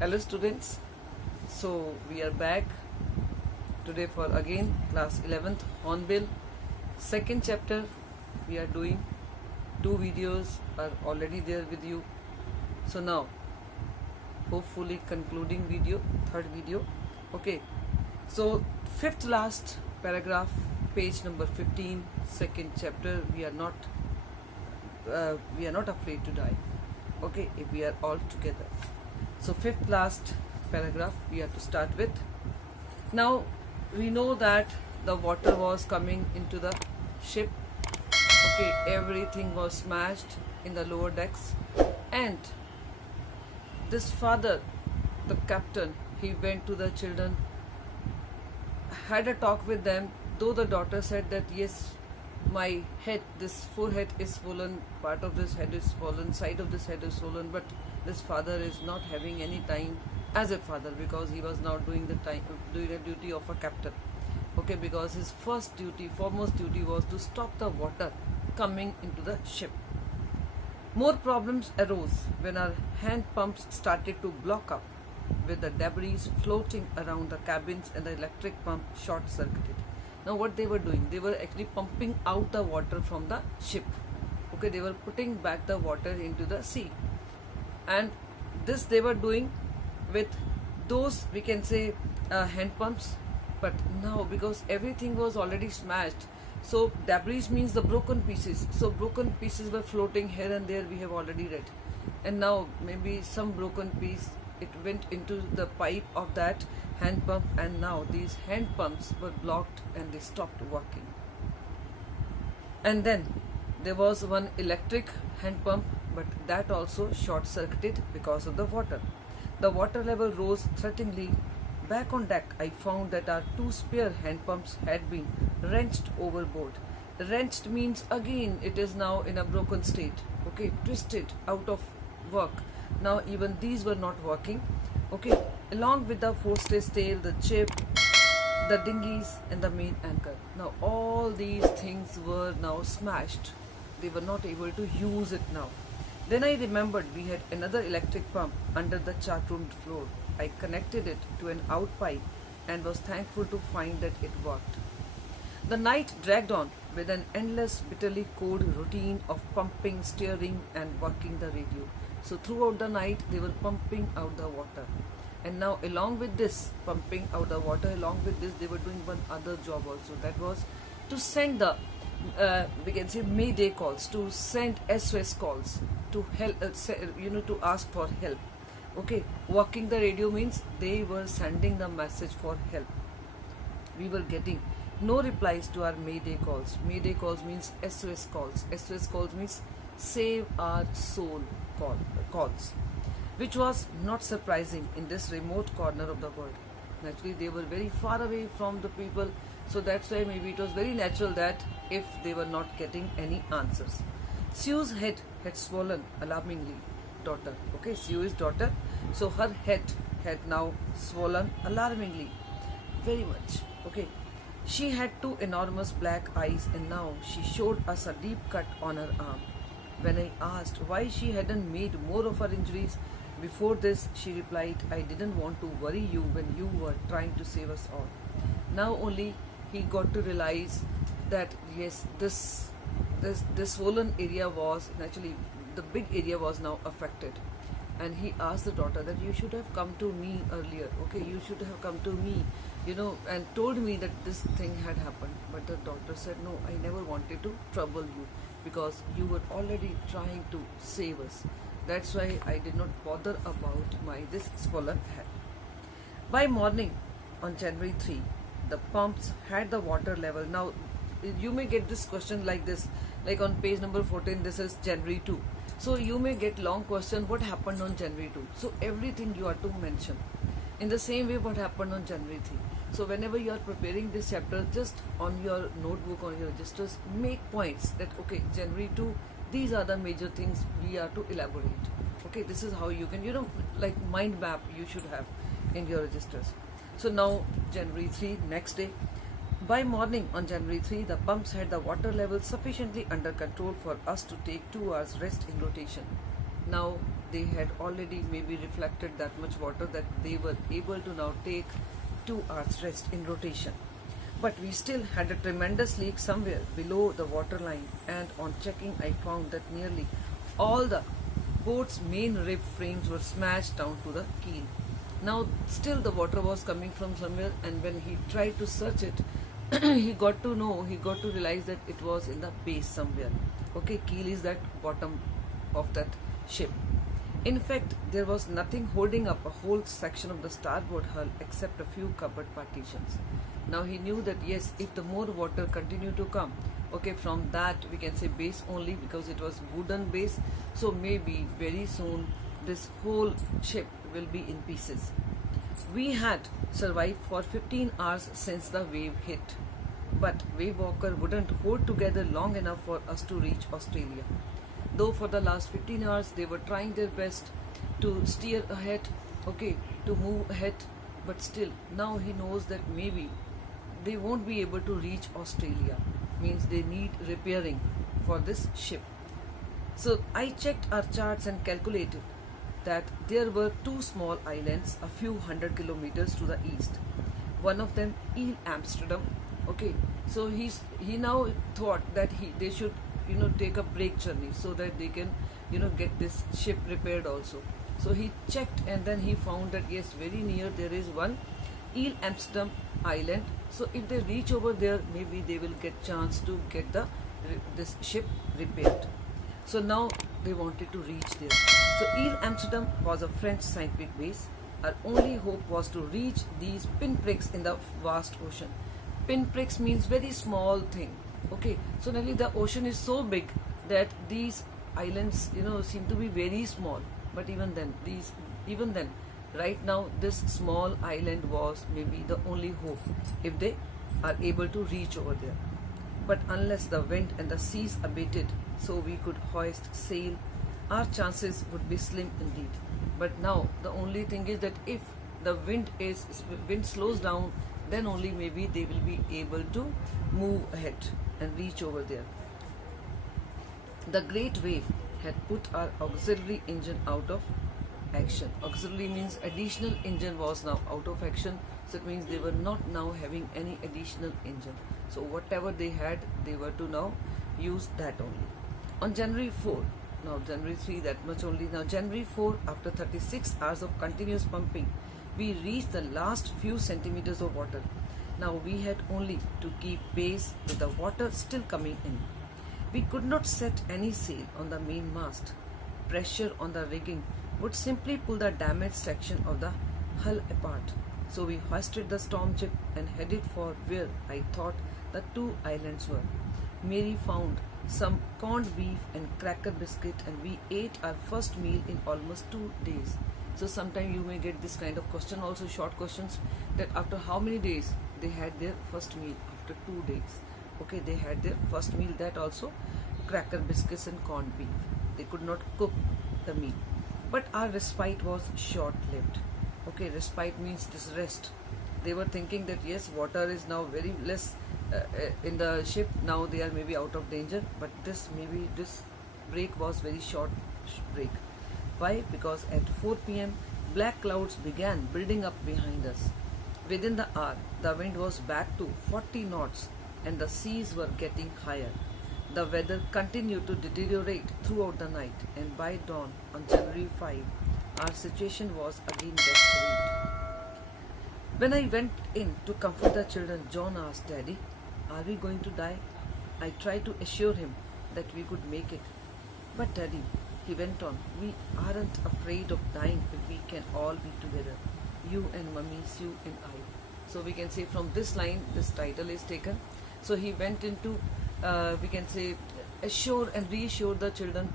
Hello students, so we are back today for again class 11th Hornbill second chapter. We are doing two videos are already there with you. So now hopefully concluding video, third video. Okay, so fifth last paragraph, page number 15, second chapter. We are not afraid to die. Okay, if we are all together. So fifth last paragraph we have to start with. Now we know that the water was coming into the ship. Okay, everything was smashed in the lower decks, and this father, the captain, he went to the children, had a talk with them, though the daughter said that yes, my head, this forehead is swollen, part of this head is swollen, side of this head is swollen, but this father is not having any time as a father because he was now doing the duty of a captain. Okay, because his foremost duty was to stop the water coming into the ship. More problems arose when our hand pumps started to block up, with the debris floating around the cabins and the electric pump short-circuited. Now what they were doing, they were actually pumping out the water from the ship. Okay, they were putting back the water into the sea, and this they were doing with those, we can say, hand pumps. But now because everything was already smashed, so debris means the broken pieces, so broken pieces were floating here and there, we have already read, and now maybe some broken piece, it went into the pipe of that hand pump, and now these hand pumps were blocked and they stopped working. And then there was one electric hand pump, but that also short-circuited because of the water. The water level rose threateningly. Back on deck, I found that our two spare hand pumps had been wrenched overboard. Wrenched means again it is now in a broken state. Okay, twisted out of work. Now even these were not working. Okay, along with the forestay, the chip, the dinghies and the main anchor. Now all these things were now smashed. They were not able to use it now. Then I remembered we had another electric pump under the chart-room floor. I connected it to an outpipe and was thankful to find that it worked. The night dragged on with an endless, bitterly cold routine of pumping, steering and working the radio. So throughout the night they were pumping out the water. And now along with this pumping out the water, along with this they were doing one other job also. That was to send the, we can say, mayday calls, to send SOS calls, to help, to ask for help. Okay, working the radio means they were sending the message for help. We were getting no replies to our mayday calls. Mayday calls means SOS calls. SOS calls means save our soul calls, which was not surprising in this remote corner of the world. Naturally, they were very far away from the people, so that's why maybe it was very natural that if they were not getting any answers. Sue's head had swollen alarmingly. Daughter, okay, Sue is daughter, so her head had now swollen alarmingly, very much. Okay, she had two enormous black eyes, and now she showed us a deep cut on her arm. When I asked why she hadn't made more of her injuries before this, she replied, I didn't want to worry you when you were trying to save us all. Now only he got to realize that yes, this swollen area was naturally, the big area was now affected. And he asked the daughter that you should have come to me earlier. Okay, you should have come to me, and told me that this thing had happened. But the daughter said, no, I never wanted to trouble you because you were already trying to save us. That's why I did not bother about this swollen head. By morning on January 3, the pumps had the water level. Now you may get this question like this, like on page number 14, this is January 2. So you may get long question, what happened on January 2? So everything you are to mention. In the same way, what happened on January 3? So whenever you are preparing this chapter, just on your notebook, on your registers, make points that, okay, January 2, these are the major things we are to elaborate. Okay, this is how you can, like mind map you should have in your registers. So now January 3, next day. By morning on January 3, the pumps had the water level sufficiently under control for us to take 2 hours rest in rotation. Now they had already maybe reflected that much water that they were able to now take 2 hours rest in rotation. But we still had a tremendous leak somewhere below the water line, and on checking I found that nearly all the boat's main rib frames were smashed down to the keel. Now still the water was coming from somewhere, and when he tried to search it, he got to realize that it was in the base somewhere. Okay, keel is that bottom of that ship. In fact, there was nothing holding up a whole section of the starboard hull except a few cupboard partitions. Now he knew that yes, if the more water continued to come, okay, from that we can say base only, because it was wooden base, so maybe very soon this whole ship will be in pieces. We had survived for 15 hours since the wave hit, but Wave Walker wouldn't hold together long enough for us to reach Australia. Though for the last 15 hours they were trying their best to steer ahead, okay, to move ahead, but still now he knows that maybe they won't be able to reach Australia, means they need repairing for this ship. So I checked our charts and calculated that there were 2 small islands a few hundred kilometers to the east. One of them, Ile Amsterdam. Okay, so he now thought that they should take a break journey so that they can get this ship repaired also. So he checked, and then he found that yes, very near there is one Ile Amsterdam island. So if they reach over there, maybe they will get chance to get this ship repaired. So now they wanted to reach there. So Ile Amsterdam was a French scientific base. Our only hope was to reach these pinpricks in the vast ocean. Pinpricks means very small thing. Okay, so really the ocean is so big that these islands seem to be very small. But even then, right now this small island was maybe the only hope if they are able to reach over there. But unless the wind and the seas abated so we could hoist sail, our chances would be slim indeed. But now the only thing is that if the wind slows down, then only maybe they will be able to move ahead and reach over there. The great wave had put our auxiliary engine out of action. Auxiliary means additional engine was now out of action, so it means they were not now having any additional engine. So whatever they had, they were to now use that only. On January 4, now January 3 that much only, now January 4, after 36 hours of continuous pumping, we reached the last few centimeters of water. Now we had only to keep pace with the water still coming in. We could not set any sail on the main mast. Pressure on the rigging would simply pull the damaged section of the hull apart. So we hoisted the storm jib and headed for where I thought the 2 islands were. Mary found some corned beef and cracker biscuit, and we ate our first meal in almost 2 days. So sometime you may get this kind of question also, short questions, that after how many days they had their first meal. After 2 days, okay, they had their first meal, that also cracker biscuits and corned beef. They could not cook the meal. But our respite was short-lived. Okay, respite means this rest. They were thinking that yes, water is now very less in the ship. Now they are maybe out of danger. But this break was very short break. Why? Because at 4 p.m. black clouds began building up behind us. Within the hour, the wind was back to 40 knots and the seas were getting higher. The weather continued to deteriorate throughout the night, and by dawn on January 5, our situation was again desperate. When I went in to comfort the children, John asked, "Daddy, are we going to die?" I tried to assure him that we could make it. "But Daddy," he went on, "we aren't afraid of dying if we can all be together. You and Mummies, you and I." So we can say from this line, this title is taken. So he went into we can say assure and reassure the children,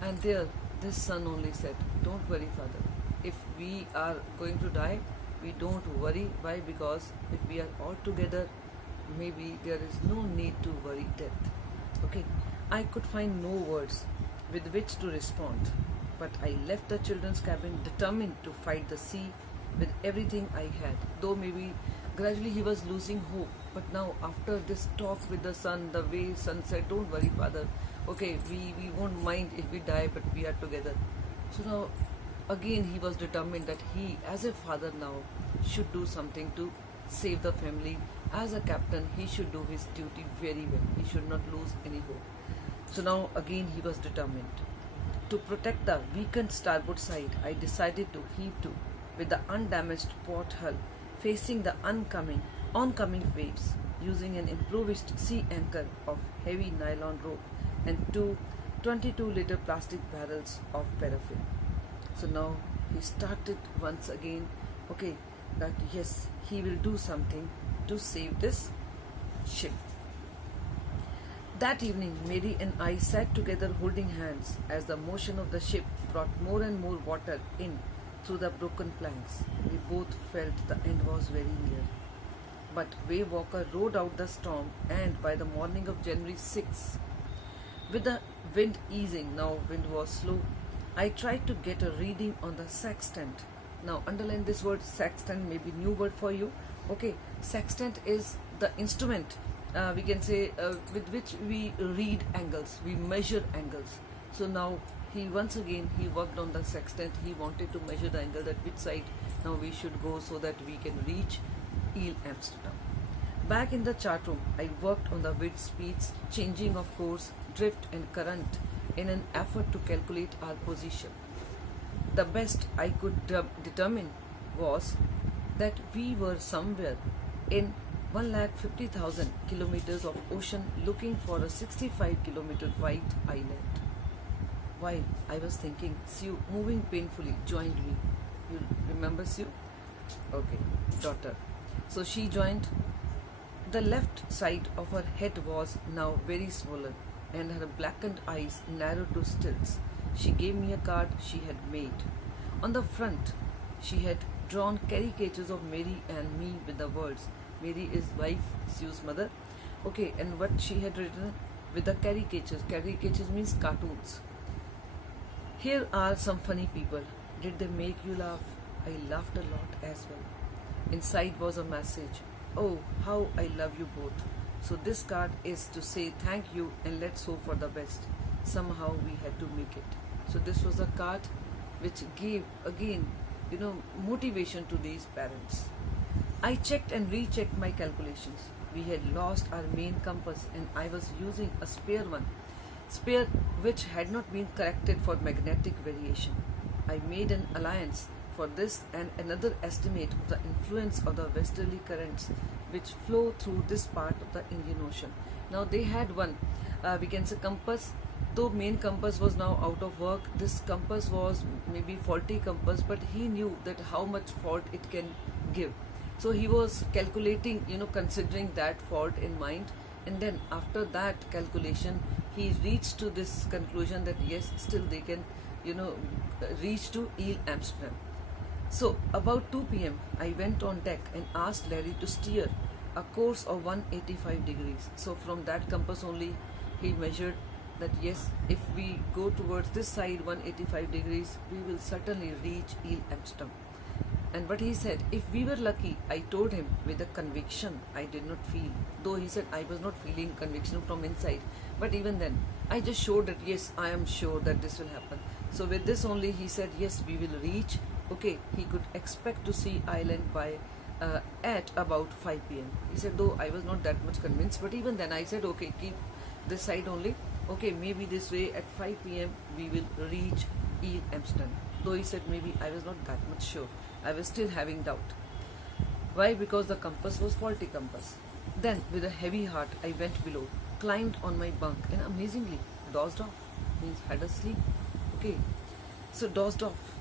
and there this son only said, "Don't worry, father, if we are going to die, we don't worry." Why? Because if we are all together, maybe there is no need to worry death. Okay, I could find no words with which to respond, but I left the children's cabin determined to fight the sea with everything I had, though maybe gradually he was losing hope. But now after this talk with the son, the way son said, "Don't worry, father, okay, we won't mind if we die, but we are together." So now again he was determined that he, as a father now, should do something to save the family. As a captain, he should do his duty very well. He should not lose any hope. So now again he was determined. To protect the weakened starboard side, I decided to heave to with the undamaged port hull facing the oncoming waves, using an improvised sea anchor of heavy nylon rope and two 22-liter plastic barrels of paraffin. So now he started once again, okay, that yes, he will do something to save this ship. That evening, Mary and I sat together holding hands as the motion of the ship brought more and more water in through the broken planks. We both felt the end was very near. But Wave Walker rode out the storm, and by the morning of January 6, with the wind easing, now wind was slow, I tried to get a reading on the sextant. Now underline this word sextant, maybe new word for you. Okay, sextant is the instrument, we can say, with which we read angles, we measure angles. So now he once again he worked on the sextant. He wanted to measure the angle, that which side now we should go so that we can reach Ile Amsterdam. Back in the chart room, I worked on the wind speeds, changing of course, drift and current in an effort to calculate our position. The best I could determine was that we were somewhere in 150,000 kilometers of ocean looking for a 65-kilometer wide island. While I was thinking, Sue, moving painfully, joined me. You remember Sue? Okay, daughter. So she joined. The left side of her head was now very swollen, and her blackened eyes narrowed to stilts. She gave me a card she had made. On the front, she had drawn caricatures of Mary and me with the words, Mary is wife, Sue's mother. Okay, and what she had written with the caricatures. Caricatures means cartoons. Here are some funny people. Did they make you laugh? I laughed a lot as well. Inside was a message. Oh, how I love you both. So this card is to say thank you and let's hope for the best. Somehow we had to make it. So this was a card which gave again, motivation to these parents. I checked and rechecked my calculations. We had lost our main compass and I was using a spare which had not been corrected for magnetic variation. I made an alliance for this and another estimate of the influence of the westerly currents which flow through this part of the Indian Ocean. Now they had one, we can say compass, though main compass was now out of work. This compass was maybe faulty compass, but he knew that how much fault it can give. So he was calculating, considering that fault in mind, and then after that calculation, he reached to this conclusion that yes, still they can, reach to Ile Amsterdam. So about 2 p.m., I went on deck and asked Larry to steer a course of 185 degrees. So from that compass only, he measured that yes, if we go towards this side 185 degrees, we will certainly reach Ile Amsterdam. And what he said, if we were lucky, I told him with a conviction I did not feel. Though he said I was not feeling conviction from inside. But even then, I just showed that yes, I am sure that this will happen. So with this only, he said yes, we will reach. Okay, he could expect to see island by at about 5 p.m. He said, though I was not that much convinced, but even then I said, okay, keep this side only. Okay, maybe this way at 5 p.m. we will reach Ile Amsterdam. Though he said maybe, I was not that much sure. I was still having doubt. Why? Because the compass was faulty compass. Then with a heavy heart I went below, climbed on my bunk and amazingly dozed off. Means had a sleep. Okay, so dozed off.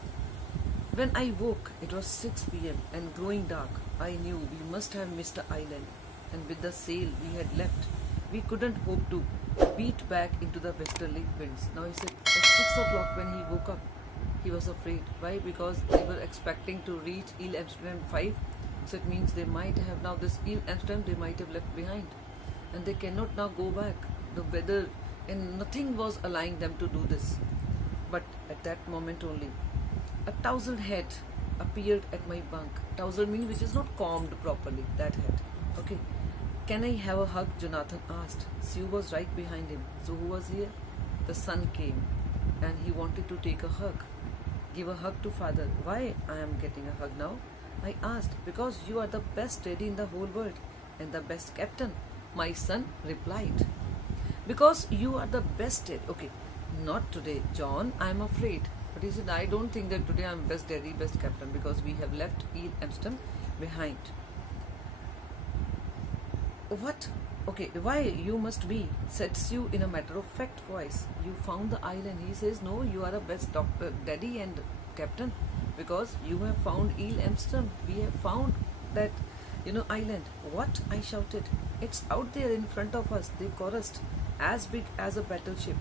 When I woke, it was 6 p.m. and growing dark. I knew we must have missed the island, and with the sail we had left, we couldn't hope to beat back into the westerly winds. Now he said at 6 o'clock when he woke up, he was afraid. Why? Because they were expecting to reach Ile Amsterdam 5. So it means they might have now this Ile Amsterdam they might have left behind, and they cannot now go back. The weather and nothing was allowing them to do this. But at that moment only, a tousled head appeared at my bunk. Tousled means which is not combed properly, that head. Okay. Can I have a hug? Jonathan asked. Sue was right behind him. So who was here? The sun came and he wanted to take a hug. give a hug to father. Why I am getting a hug now? I asked. Because you are the best daddy in the whole world and the best captain, my son replied. Because you are the best daddy. Okay, not today, John, I am afraid. But he said, I don't think that today I am best daddy, best captain, because we have left Eel Amsterdam behind. What? Okay, why you must be, said Sue in a matter-of-fact voice. You found the island. He says, no, you are a best doctor, daddy and captain, because you have found Eel Amsterdam. We have found that, island. What? I shouted. It's out there in front of us, they chorused, as big as a battleship.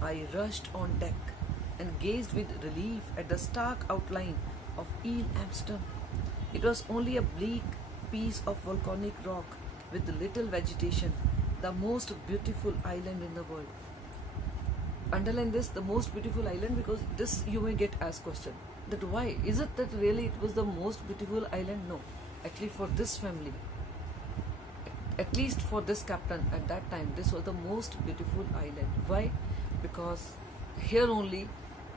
I rushed on deck and gazed with relief at the stark outline of Eel Amsterdam. It was only a bleak piece of volcanic rock with little vegetation, the most beautiful island in the world. Underline this, the most beautiful island, because this you may get asked question that why is it that really it was the most beautiful island? No, actually for this family, at least for this captain at that time, this was the most beautiful island. Why? Because here only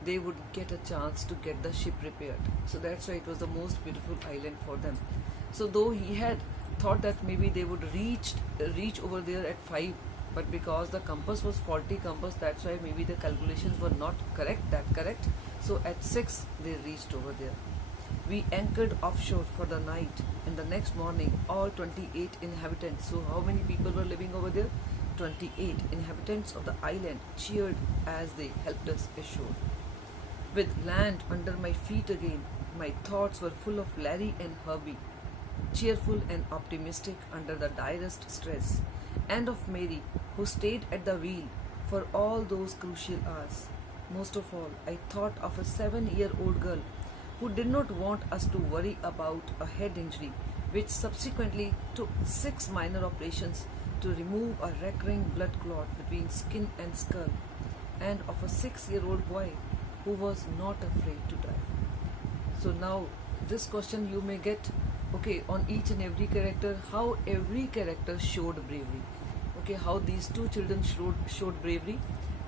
they would get a chance to get the ship repaired. So that's why it was the most beautiful island for them. So though he had thought that maybe they would reach over there at 5, but because the compass was faulty compass, that's why maybe the calculations were not correct. So at 6 they reached over there. We anchored offshore for the night, and the next morning all 28 inhabitants, so how many people were living over there? 28 inhabitants of the island cheered as they helped us ashore. With land under my feet again, my thoughts were full of Larry and Herbie, cheerful and optimistic under the direst stress, and of Mary, who stayed at the wheel for all those crucial hours. Most of all, I thought of a 7-year-old girl who did not want us to worry about a head injury, which subsequently took 6 minor operations to remove a recurring blood clot between skin and skull, and of a 6-year-old boy who was not afraid to die. So now this question you may get, okay, on each and every character, how every character showed bravery, okay, how these 2 children showed bravery,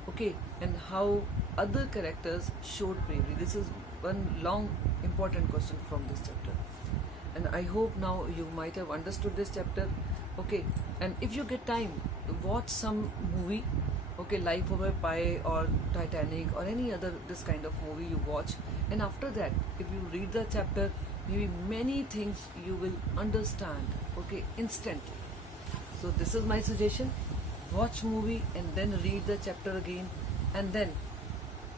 okay, and how other characters showed bravery. This is one long important question from this chapter, and I hope now you might have understood this chapter. Okay, and if you get time, watch some movie, okay, Life of Pi or Titanic or any other this kind of movie you watch, and after that if you read the chapter, maybe many things you will understand, okay, instantly. So this is my suggestion: watch movie and then read the chapter again, and then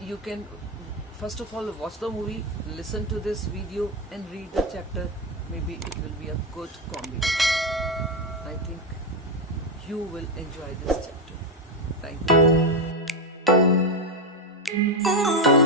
you can first of all watch the movie, listen to this video and read the chapter. Maybe it will be a good combination. I think you will enjoy this chapter. Thank you.